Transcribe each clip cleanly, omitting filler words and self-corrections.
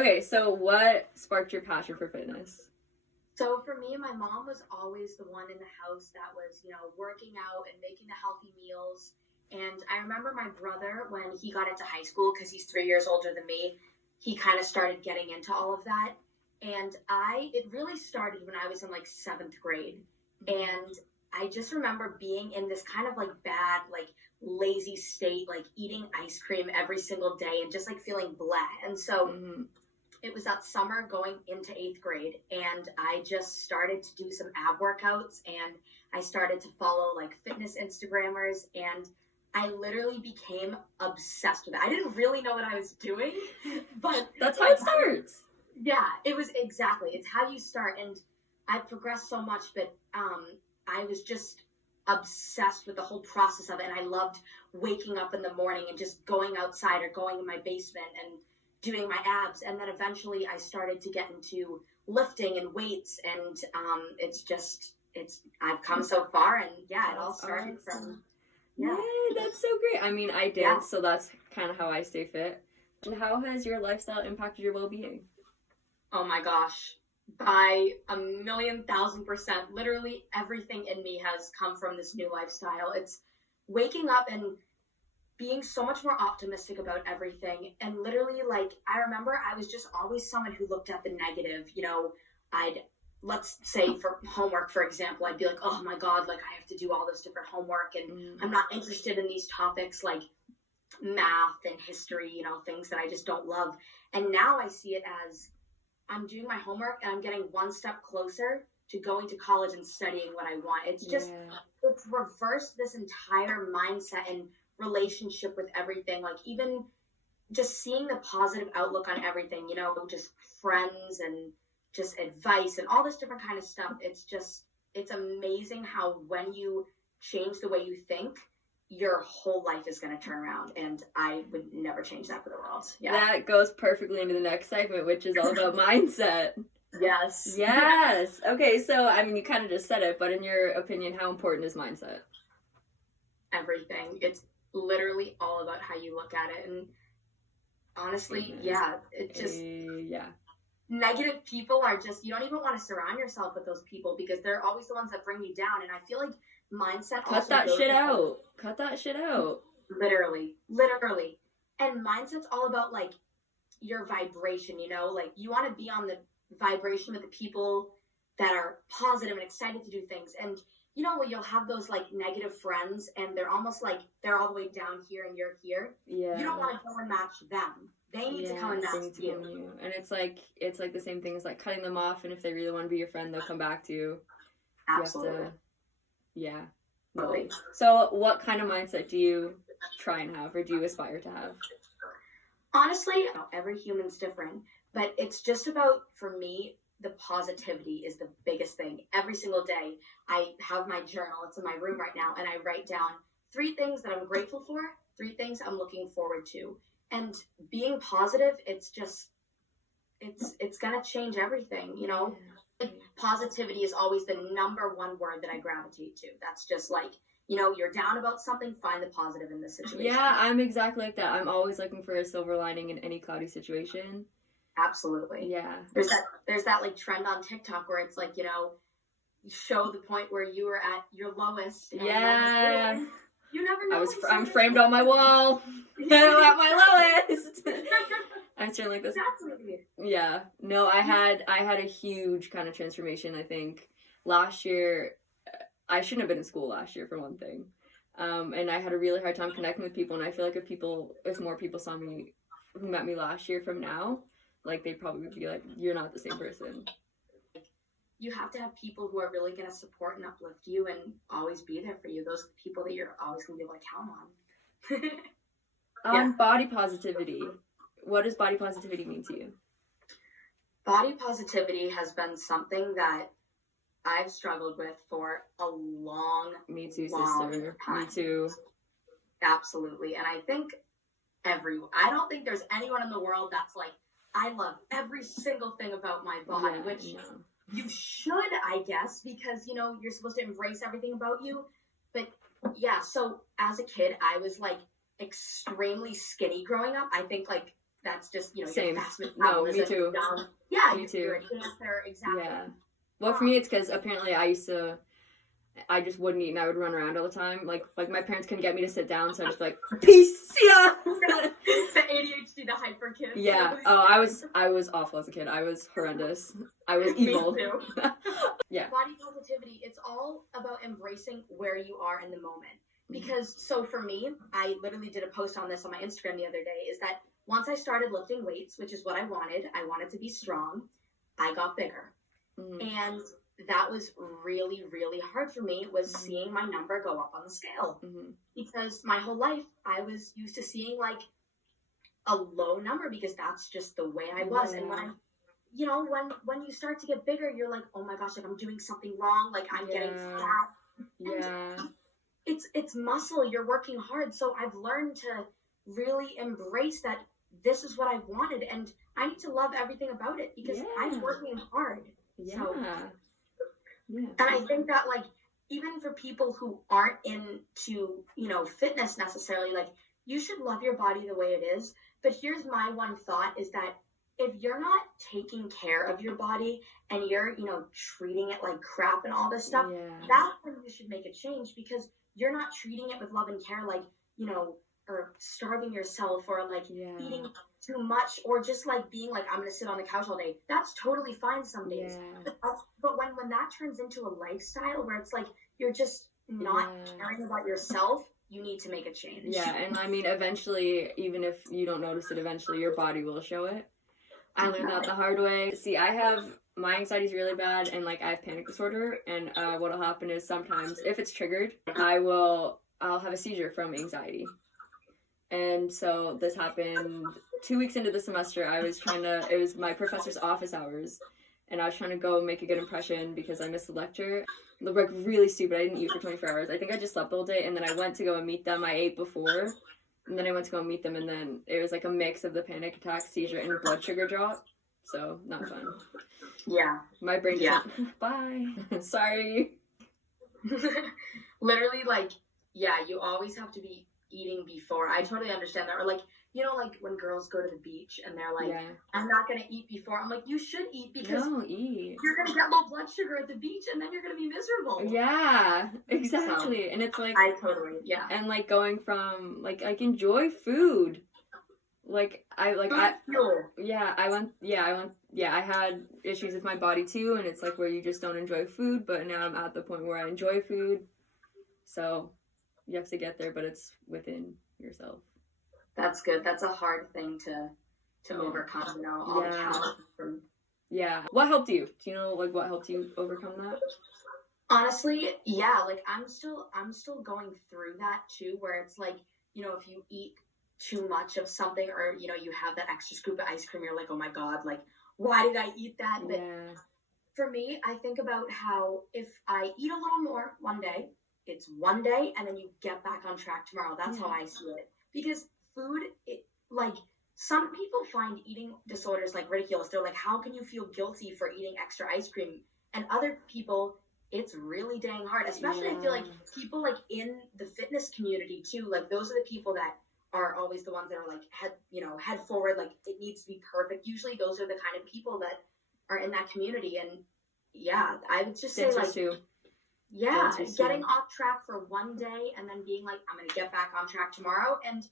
Okay, so what sparked your passion for fitness? So for me, my mom was always the one in the house that was, working out and making the healthy meals. And I remember my brother, when he got into high school, because he's 3 years older than me, he kind of started getting into all of that. And it really started when I was in like seventh grade. And I just remember being in this kind of like bad, like lazy state, like eating ice cream every single day and just like feeling blah. And so it was that summer going into 8th grade, and I just started to do some ab workouts, and I started to follow like fitness Instagrammers, and I literally became obsessed with it. I didn't really know what I was doing, but that's how it starts. Yeah, it was exactly. It's how you start, and I've progressed so much, but I was just obsessed with the whole process of it, and I loved waking up in the morning and just going outside or going in my basement and doing my abs. And then eventually I started to get into lifting and weights, and I've come so far, and yeah, it all started from Yay, that's so great. I mean, I did, so that's kind of how I stay fit. And how has your lifestyle impacted your well-being? Oh my gosh, by 1,000,000%. Literally everything in me has come from this new lifestyle. It's waking up and being so much more optimistic about everything. And literally, like, I remember I was just always someone who looked at the negative. Let's say for homework, for example, I'd be like, oh my God, like I have to do all this different homework, and I'm not interested in these topics like math and history, things that I just don't love. And now I see it as I'm doing my homework and I'm getting one step closer to going to college and studying what I want. It's just, it's reversed this entire mindset and relationship with everything. Like even just seeing the positive outlook on everything, just friends and just advice and all this different kind of stuff. It's amazing how when you change the way you think, your whole life is going to turn around, and I would never change that for the world. Yeah. That goes perfectly into the next segment, which is all about mindset. Yes. Yes. Okay, so, I mean, you kind of just said it, but in your opinion, how important is mindset? Everything. It's literally all about how you look at it, and honestly, it just... Negative people are just, you don't even want to surround yourself with those people because they're always the ones that bring you down. And I feel like mindset Cut that shit out. Cut that shit out. Literally. And mindset's all about like your vibration, like you want to be on the vibration with the people that are positive and excited to do things. And when you'll have those like negative friends and they're almost like they're all the way down here and you're here. Yeah. You don't want to go and match them. They need to come and match you. And it's like the same thing as like cutting them off, and if they really want to be your friend, they'll come back to you. Absolutely. Really. So what kind of mindset do you try and have, or do you aspire to have? Honestly, every human's different, but it's just about, for me, the positivity is the biggest thing. Every single day, I have my journal. It's in my room right now, and I write down 3 things that I'm grateful for, 3 things I'm looking forward to. And being positive, it's going to change everything, Like, positivity is always the number one word that I gravitate to. That's just like, you're down about something, find the positive in this situation. Yeah, I'm exactly like that. I'm always looking for a silver lining in any cloudy situation. Absolutely. Yeah. There's that like trend on TikTok where it's like, show the point where you were at your lowest. Yeah. You never know. I'm framed on my wall. I'm at my lowest. I'm starting like this. Exactly. Yeah. No, I had a huge kind of transformation, I think. Last year, I shouldn't have been in school last year, for one thing. And I had a really hard time connecting with people, and I feel like if more people saw me who met me last year from now, like they probably would be like, you're not the same person. You have to have people who are really going to support and uplift you and always be there for you. Those are the people that you're always going to be able to count on. Body positivity. What does body positivity mean to you? Body positivity has been something that I've struggled with for a long time. Me too, sister. Me too. Absolutely. And I think I don't think there's anyone in the world that's like, I love every single thing about my body, which... You should, I guess, because, you're supposed to embrace everything about you. But, yeah, so as a kid, I was, like, extremely skinny growing up. I think, like, that's just, you know, Same. your fast No, me too. Yeah, Me too. You're a dancer, exactly. Yeah. Well, for me, it's because apparently I just wouldn't eat and I would run around all the time. Like my parents couldn't get me to sit down, so I'd just be like, peace, see ya! The ADHD, the hyper kid. Yeah. Oh, I was awful as a kid. I was horrendous. I was evil. Me too. Yeah. Body positivity, it's all about embracing where you are in the moment. Because, so for me, I literally did a post on this on my Instagram the other day, is that once I started lifting weights, which is what I wanted to be strong, I got bigger. And that was really, really hard for me, was seeing my number go up on the scale. Because my whole life, I was used to seeing like a low number because that's just the way I was. And when I, you know, when you start to get bigger, you're like, oh my gosh, like I'm doing something wrong, like I'm getting fat. Yeah. It's muscle, you're working hard. So I've learned to really embrace that this is what I wanted, and I need to love everything about it because I'm working hard. Yeah. So, yeah. and I think that, like, even for people who aren't into, you know, fitness necessarily, like, you should love your body the way it is. But here's my one thought is that if you're not taking care of your body and you're, you know, treating it like crap and all this stuff, that's when you should make a change, because you're not treating it with love and care, like, you know, or starving yourself or like eating too much or just like being like, I'm going to sit on the couch all day. That's totally fine some days. But when that turns into a lifestyle where it's like you're just not caring about yourself, you need to make a change. Yeah, and I mean, eventually, even if you don't notice it, eventually your body will show it. I learned that the hard way. See, my anxiety is really bad, and like I have panic disorder, and what'll happen is sometimes, if it's triggered, I'll have a seizure from anxiety. And so this happened 2 weeks into the semester. It was my professor's office hours, and I was trying to go make a good impression because I missed the lecture. Like, really stupid. I didn't eat for 24 hours. I think I just slept all day, and then I went to go and meet them. I ate before, and then I went to go and meet them, and then it was like a mix of the panic attack, seizure, and blood sugar drop. So, not fun. Yeah. My brain just went, bye. Sorry. Literally, like, you always have to be eating before. I totally understand that. Or like, you know, like when girls go to the beach and they're like, I'm not going to eat before. I'm like, you should eat because you're going to get low blood sugar at the beach and then you're going to be miserable. Yeah, exactly. So, and it's like, I totally, and like going from, like enjoy food. Like, I had issues with my body too, and it's like where you just don't enjoy food, but now I'm at the point where I enjoy food. So you have to get there, but it's within yourself. That's good. That's a hard thing to overcome, you know, all the challenges from... Yeah. What helped you? Do you know, like, what helped you overcome that? Honestly, like, I'm still going through that too, where it's like, you know, if you eat too much of something or, you know, you have that extra scoop of ice cream, you're like, oh my God, like, why did I eat that? But for me, I think about how if I eat a little more one day, it's one day, and then you get back on track tomorrow. That's how I see it. Because food, like, some people find eating disorders, like, ridiculous. They're like, how can you feel guilty for eating extra ice cream? And other people, it's really dang hard. Especially, I feel like people, like, in the fitness community, too. Like, those are the people that are always the ones that are, like, head forward. Like, it needs to be perfect. Usually, those are the kind of people that are in that community. And, I would just say, like... getting off track for one day and then being like, I'm going to get back on track tomorrow. And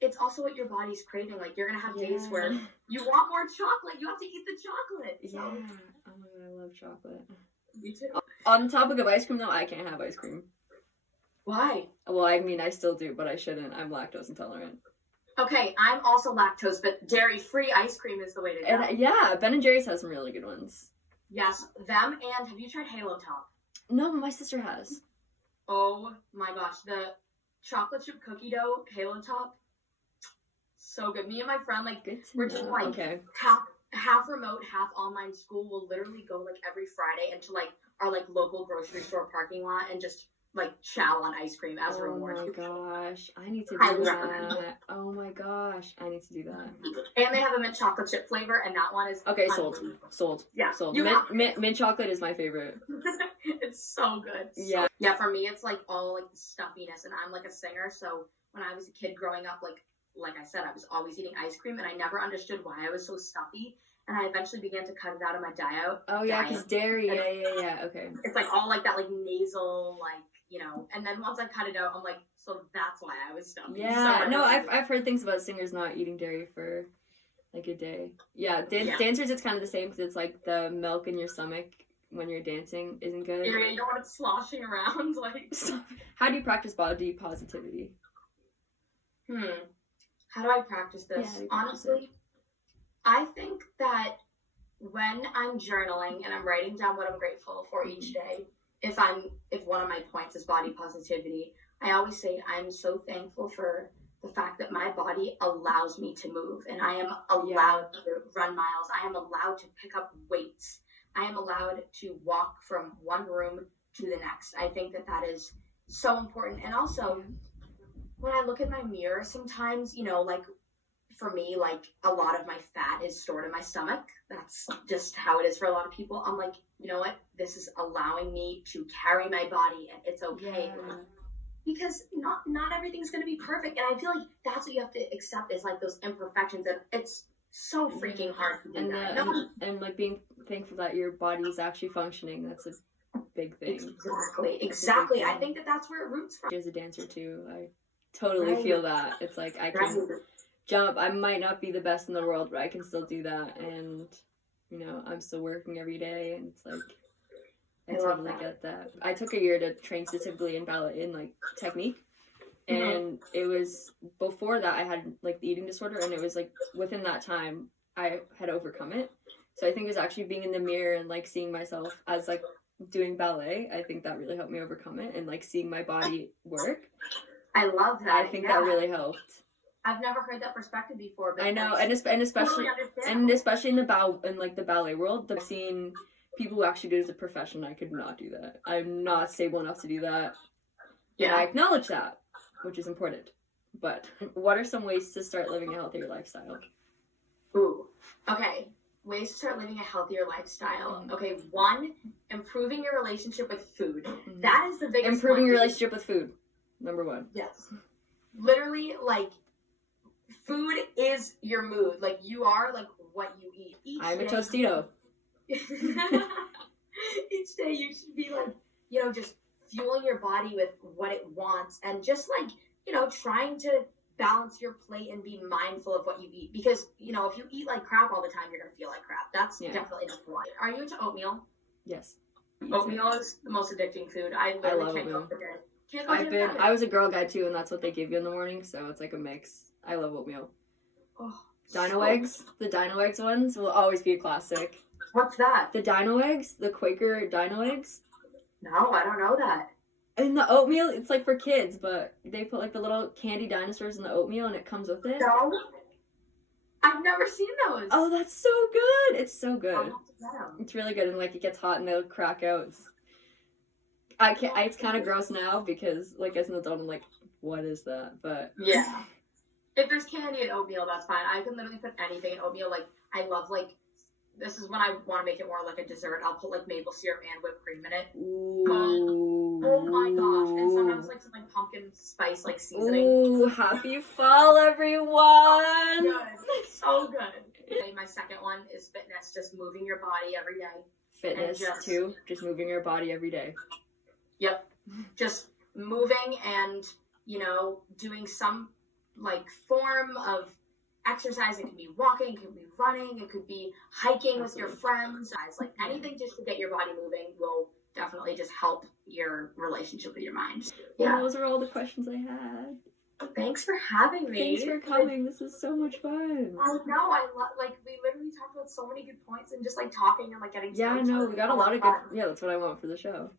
it's also what your body's craving. Like, you're going to have days where you want more chocolate. You have to eat the chocolate. So. Yeah. Oh my God, I love chocolate. Me too. On the topic of ice cream, though, I can't have ice cream. Why? Well, I mean, I still do, but I shouldn't. I'm lactose intolerant. Okay, I'm also lactose, but dairy-free ice cream is the way to go. And Ben & Jerry's has some really good ones. Yes, them, and have you tried Halo Top? No, my sister has. Oh my gosh, the chocolate chip cookie dough Halo Top, so good. Me and my friend, like, we're just like half remote, half online school. We'll literally go like every Friday into like our like local grocery store parking lot and just like chow on ice cream as a reward. Oh my gosh, I need to do that. Oh my gosh, I need to do that. And they have a mint chocolate chip flavor, and that one is sold. Yeah, sold. Mint chocolate is my favorite. It's so good. Yeah. Yeah, for me, it's like all like the stuffiness, and I'm like a singer, so when I was a kid growing up, like like I said, I was always eating ice cream, and I never understood why I was so stuffy. And I eventually began to cut it out of my diet. Oh yeah, because dairy. Yeah. Okay. It's like all like that, like nasal, like, you know. And then once I cut it out, I'm like, so that's why I was stuffy. Yeah. No, I've heard things about singers not eating dairy for like a day. Yeah. Dancers, it's kind of the same because it's like the milk in your stomach when you're dancing isn't good. Yeah, you don't want it sloshing around. Like, how do you practice body positivity? How do I practice this? Yeah, honestly, I think that when I'm journaling and I'm writing down what I'm grateful for each day, if one of my points is body positivity, I always say I'm so thankful for the fact that my body allows me to move, and I am allowed to run miles. I am allowed to pick up weights. I am allowed to walk from one room to the next. I think that is so important. And also, when I look in my mirror sometimes, you know, like, for me, like, a lot of my fat is stored in my stomach. That's just how it is for a lot of people. I'm like, you know what? This is allowing me to carry my body, and it's okay. Yeah. Because not everything's going to be perfect. And I feel like that's what you have to accept is, like, those imperfections. And it's so freaking hard to do that. And, like, being thankful that your body is actually functioning. That's a big thing. Exactly. I think that's where it roots from. As a dancer, too, I totally feel that. It's like, I can jump. I might not be the best in the world, but I can still do that. And, you know, I'm still working every day. And it's like, I totally get that. I took a year to train specifically in ballet, in, like, technique. And it was, before that, I had, like, the eating disorder. And it was, like, within that time, I had overcome it. So I think it was actually being in the mirror and, like, seeing myself as, like, doing ballet. I think that really helped me overcome it. And, like, seeing my body work. I love that. I think that really helped. I've never heard that perspective before. But I know, and especially in the ballet world, I've seen people who actually do it as a profession. I could not do that. I'm not stable enough to do that. Yeah, and I acknowledge that, which is important. But what are some ways to start living a healthier lifestyle? Ooh, okay. Ways to start living a healthier lifestyle. Okay, 1, improving your relationship with food. That is the biggest. Improving your relationship with food. Number 1. Yes. Literally, like, food is your mood. Like, you are, like, what you eat. I'm a Tostito. Each day you should be, like, you know, just fueling your body with what it wants. And just, like, you know, trying to balance your plate and be mindful of what you eat. Because, you know, if you eat like crap all the time, you're going to feel like crap. That's definitely number 1. Are you into oatmeal? Yes. Oatmeal is the most addicting food. I love can't go for good. I was a Girl Guide too, and that's what they give you in the morning, so it's like a mix. I love oatmeal. Oh, Dino eggs, the Dino eggs ones will always be a classic. What's that? The Dino eggs, the Quaker Dino eggs. No, I don't know that. And the oatmeal, it's like for kids, but they put like the little candy dinosaurs in the oatmeal, and it comes with it. No, I've never seen those. Oh, that's so good! It's so good. It's really good, and like it gets hot and they'll crack out. It's kind of gross now because, like, as an adult, I'm like, what is that? But yeah, if there's candy in oatmeal, that's fine. I can literally put anything in oatmeal. Like, I love, like, this is when I want to make it more like a dessert. I'll put, like, maple syrup and whipped cream in it. Ooh. Oh my gosh! And sometimes like some like pumpkin spice like seasoning. Ooh, happy fall, everyone! Good, so good. Okay, my second one is fitness. Just moving your body every day. Fitness too. Just moving your body every day. Yep. Just moving and, you know, doing some, like, form of exercise. It could be walking, it could be running, it could be hiking with your friends. Like, anything just to get your body moving will definitely just help your relationship with your mind. Yeah, those are all the questions I had. Thanks for having me. Thanks for coming. This is so much fun. I know. I love, like, we literally talked about so many good points and just, like, talking and, like, getting Yeah, no, we got a lot of good, that's what I want for the show.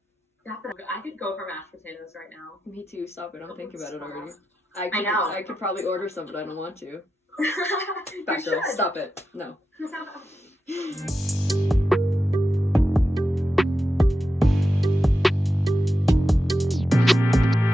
Definitely. I could go for mashed potatoes right now. Me too. Stop it. I'm thinking about it already. I know. I could probably order some, but I don't want to. Back girl, stop it. No.